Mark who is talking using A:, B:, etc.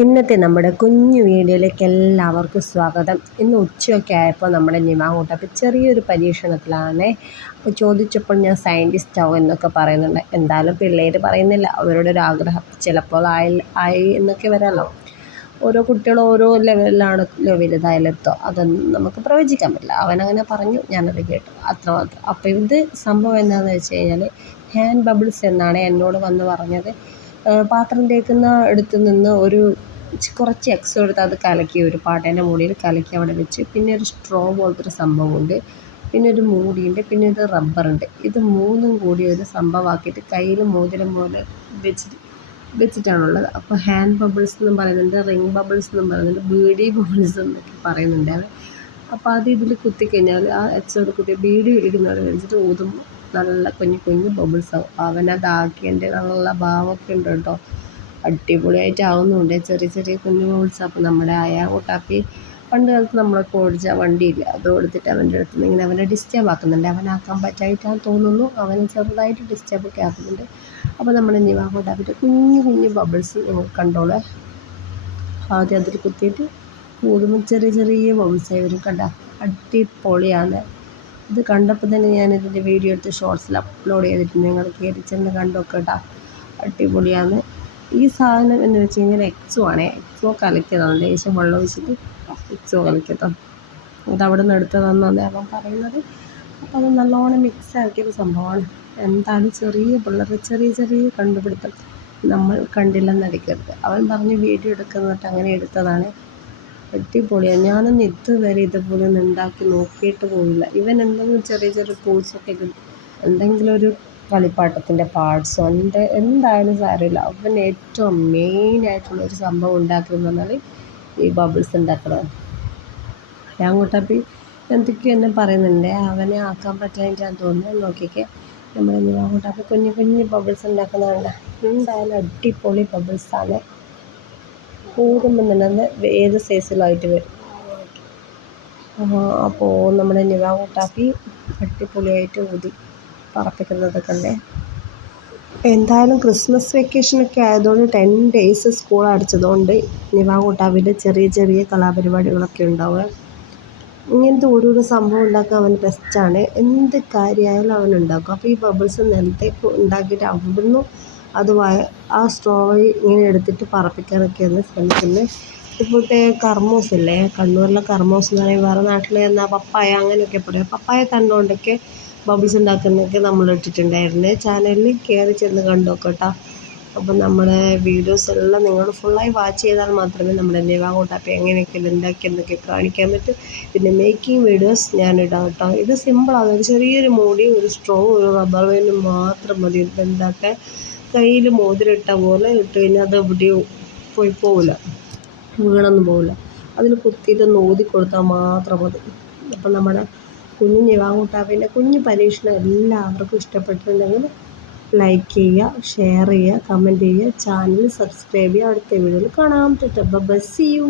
A: ഇന്നത്തെ നമ്മുടെ കുഞ്ഞു വീഡിയോയിലേക്ക് എല്ലാവർക്കും സ്വാഗതം. ഇന്ന് ഉച്ചയൊക്കെ ആയപ്പോൾ നമ്മുടെ നിമാങ്ങോട്ട് അപ്പോൾ ചെറിയൊരു പരീക്ഷണത്തിലാണ്. അപ്പോൾ ചോദിച്ചപ്പോൾ ഞാൻ സയന്റിസ്റ്റ് ആവും എന്നൊക്കെ പറയുന്നുണ്ട്. എന്തായാലും പിള്ളേർ പറയുന്നില്ല. അവരുടെ ഒരു ആഗ്രഹം ചിലപ്പോൾ ആയി ആയി എന്നൊക്കെ വരാമല്ലോ ഓരോ കുട്ടികളും ഓരോ ലെവലിലാണല്ലോ വലുതായാലെത്തോ അതൊന്നും നമുക്ക് പ്രവചിക്കാൻ പറ്റില്ല. അവനങ്ങനെ പറഞ്ഞു. ഞാനത് കേട്ടു. അത്രമാത്രം. അപ്പോൾ ഇത് സംഭവം എന്താണെന്ന് വെച്ച് കഴിഞ്ഞാൽ ഹാൻഡ് ബബിൾസ് എന്നാണ് എന്നോട് വന്ന് പറഞ്ഞത്. പാത്രം തേക്കുന്ന അടുത്ത് നിന്ന് ഒരു കുറച്ച് എക്സ് എടുത്ത് അത് കലക്കി ഒരു പാട്ടേന്റെ മുകളിൽ കലക്കി അവിടെ വെച്ച്. പിന്നെ ഒരു സ്ട്രോ പോലത്തെ ഒരു സംഭവമുണ്ട്. പിന്നെ ഒരു മൂടിയുണ്ട്. പിന്നെ ഒരു റബ്ബറുണ്ട് ഇത് മൂന്നും കൂടി ഒരു സംഭവമാക്കിയിട്ട് കയ്യിൽ മോതിരം പോലെ വെച്ചിട്ട് വെച്ചിട്ടാണുള്ളത്. അപ്പോൾ ഹാൻഡ് ബബിൾസ് എന്നും പറയുന്നുണ്ട് റിംഗ് ബബിൾസ് എന്നും പറയുന്നുണ്ട് ബീഡി ബബിൾസ് എന്നൊക്കെ പറയുന്നുണ്ട് അപ്പോൾ അത് ഇതിൽ കുത്തിക്കഴിഞ്ഞാൽ ആ എച്ചോട് കുത്തി ബീഡി ഇടുന്നവരെ വെച്ചിട്ട് ഊതുമ്പോൾ നല്ല കുഞ്ഞു കുഞ്ഞു ബബിൾസ് ആവും. അവനതാക്കിയതിന്റെ നല്ല ഭാവമൊക്കെ ഉണ്ട്? കേട്ടോ അടിപൊളിയായിട്ട് ആവുന്നുണ്ട് ചെറിയ ചെറിയ കുഞ്ഞു ബബിൾസ് അപ്പോൾ നമ്മുടെ ആയ കൂട്ടാക്കി പണ്ട് കാലത്ത് നമ്മളെ ഓടിച്ച വണ്ടിയില്ല. അത് കൊടുത്തിട്ട് അവന്റെ അടുത്ത് നിന്ന് ഇങ്ങനെ അവനെ ഡിസ്റ്റേബ് ആക്കുന്നുണ്ട്. അവനാക്കാൻ പറ്റായിട്ടാണ് തോന്നുന്നു. അവൻ ചെറുതായിട്ട് ഡിസ്റ്റേബ് ഒക്കെ ആക്കുന്നുണ്ട്. അപ്പോൾ നമ്മുടെ നിവാ കുട്ടാപ്പിന്റെ കുഞ്ഞു കുഞ്ഞു ബബിൾസ് കണ്ടോളെ. ആദ്യം അതിൽ കുത്തിയിട്ട് കൂടുമ്പോൾ ചെറിയ ചെറിയ ബബിൾസായി വരും. കണ്ട? അടിപൊളിയാണ്. ഇത് കണ്ടപ്പോൾ തന്നെ ഞാൻ ഇതിന്റെ വീഡിയോ എടുത്ത് ഷോർട്സിൽ അപ്ലോഡ് ചെയ്തിട്ടുണ്ട് നിങ്ങൾ കയറി ചെന്ന് കണ്ടൊക്കെ കേട്ടാ. അടിപൊളിയാണ്. ഈ സാധനം എന്ന് വെച്ച് കഴിഞ്ഞാൽ എക്സോ ആണ്. എക്സോ കലക്കിയതാണ് ലേശം വെള്ളം ഒഴിച്ചിട്ട് എക്സോ കലക്കിയതാണ് അത് അവിടെ നിന്ന് എടുത്തതെന്നാണ് അവൻ പറയുന്നത്. അപ്പോൾ അത് നല്ലോണം മിക്സ് ആക്കിയൊരു സംഭവമാണ്. എന്താണ് ചെറിയ പിള്ളേർ ചെറിയ ചെറിയ കണ്ടുപിടുത്തം നമ്മൾ കണ്ടില്ലെന്നടിക്കരുത് അവൻ പറഞ്ഞ് വീഡിയോ എടുക്കുന്നിട്ട് അങ്ങനെ എടുത്തതാണ്. അടിപൊളിയാണ് ഞാനൊന്നും ഇതുവരെ ഇതുപോലെ ഒന്നും ഉണ്ടാക്കി നോക്കിയിട്ട് പോയില്ല ഇവൻ എന്തെങ്കിലും ചെറിയ ചെറിയ ടൂൾസൊക്കെ എന്തെങ്കിലും ഒരു കളിപ്പാട്ടത്തിന്റെ പാർട്സോ എന്ത് എന്തായാലും സാരമില്ല. അവൻ ഏറ്റവും മെയിനായിട്ടുള്ള ഒരു സംഭവം ഉണ്ടാക്കുന്നത് പറഞ്ഞാൽ ഈ ബബിൾസ് ഉണ്ടാക്കുന്നത് കൂട്ടപ്പി എന്തൊക്കെയോ എന്നെ പറയുന്നുണ്ട്. അവനെ ആക്കാൻ പറ്റാഞ്ഞിട്ടാന്ന് തോന്നുന്നു. നോക്കിക്കേ. നമ്മൾ രാങ്കുട്ടപ്പി കുഞ്ഞു കുഞ്ഞു ബബിൾസ് ഉണ്ടാക്കുന്നതുകൊണ്ട് എന്തായാലും അടിപൊളി ബബിൾസാണ് ഊതുമ്പം ഏത് സൈസിലായിട്ട് വരും. അപ്പോൾ നമ്മുടെ നിവാങ്കുട്ടാപ്പി അടിപൊളിയായിട്ട് ഊതി. പറപ്പിക്കുന്നത് കണ്ടേ എന്തായാലും ക്രിസ്മസ് വെക്കേഷനൊക്കെ ആയതുകൊണ്ട് ടെൻ ഡേയ്സ് സ്കൂൾ അടച്ചതുകൊണ്ട് നിവാകൂട്ടാവിന്റെ ചെറിയ ചെറിയ കലാപരിപാടികളൊക്കെ ഉണ്ടാവുക. ഇങ്ങനത്തെ ഓരോരോ സംഭവം ഉണ്ടാക്കാൻ അവൻ ബെസ്റ്റാണ് എന്ത് കാര്യമായാലും അവൻ ഉണ്ടാക്കും. അപ്പോൾ ഈ ബബിൾസ് നിലത്തേക്ക് ഉണ്ടാക്കിയിട്ട് അവിടുന്ന് അത് ആ സ്ട്രോ ഇങ്ങനെ എടുത്തിട്ട് പറപ്പിക്കാനൊക്കെയാണ് ശ്രമിക്കുന്നത് ഇപ്പോഴത്തെ കർമ്മോസ് ഇല്ലേ? കണ്ണൂരിലെ കർമ്മോസ് എന്ന് പറയുമ്പോൾ വേറെ നാട്ടിൽ എന്നാൽ പപ്പായ അങ്ങനെയൊക്കെ പറയും. പപ്പായ തണ്ടുകൊണ്ടൊക്കെ ബബിൾസ് ഉണ്ടാക്കുന്നതൊക്കെ നമ്മൾ ഇട്ടിട്ടുണ്ടായിരുന്നു. ചാനലിൽ കയറി ചെന്ന് കണ്ടു അപ്പം നമ്മുടെ വീഡിയോസ് എല്ലാം നിങ്ങൾ ഫുള്ളായി വാച്ച് ചെയ്താൽ മാത്രമേ നമ്മുടെ നിവാങ്ങോട്ടാപ്പ് എങ്ങനെയൊക്കെ ഉണ്ടാക്കിയെന്നൊക്കെ കാണിക്കാൻ പറ്റും. പിന്നെ മേക്കിംഗ് വീഡിയോസ് ഞാൻ ഇടാം കേട്ടോ ഇത് സിമ്പിളാണ് ഒരു ചെറിയൊരു മൂടി ഒരു സ്ട്രോ ഒരു റബ്ബർ ബാൻഡ് മാത്രം മതി. ഉണ്ടാക്കാൻ കയ്യിൽ മോതിരിട്ട പോലെ ഇട്ട് കഴിഞ്ഞാൽ അത് എവിടെ പോയി പോവില്ല വീണൊന്നും പോവില്ല അതിൽ കുത്തിയിട്ട് ഊതി കൊടുത്താൽ മാത്രം മതി. അപ്പം നമ്മുടെ കുഞ്ഞു നിവാങ്കുട്ടാപ്പിന്റെ കുഞ്ഞു പരീക്ഷണം എല്ലാവർക്കും ഇഷ്ടപ്പെട്ടിട്ടുണ്ടെങ്കിൽ ലൈക്ക് ചെയ്യുക ഷെയർ ചെയ്യുക കമന്റ് ചെയ്യുക ചാനൽ സബ്സ്ക്രൈബ് ചെയ്യുക. അടുത്ത വീഡിയോയിൽ കാണാം. Bus U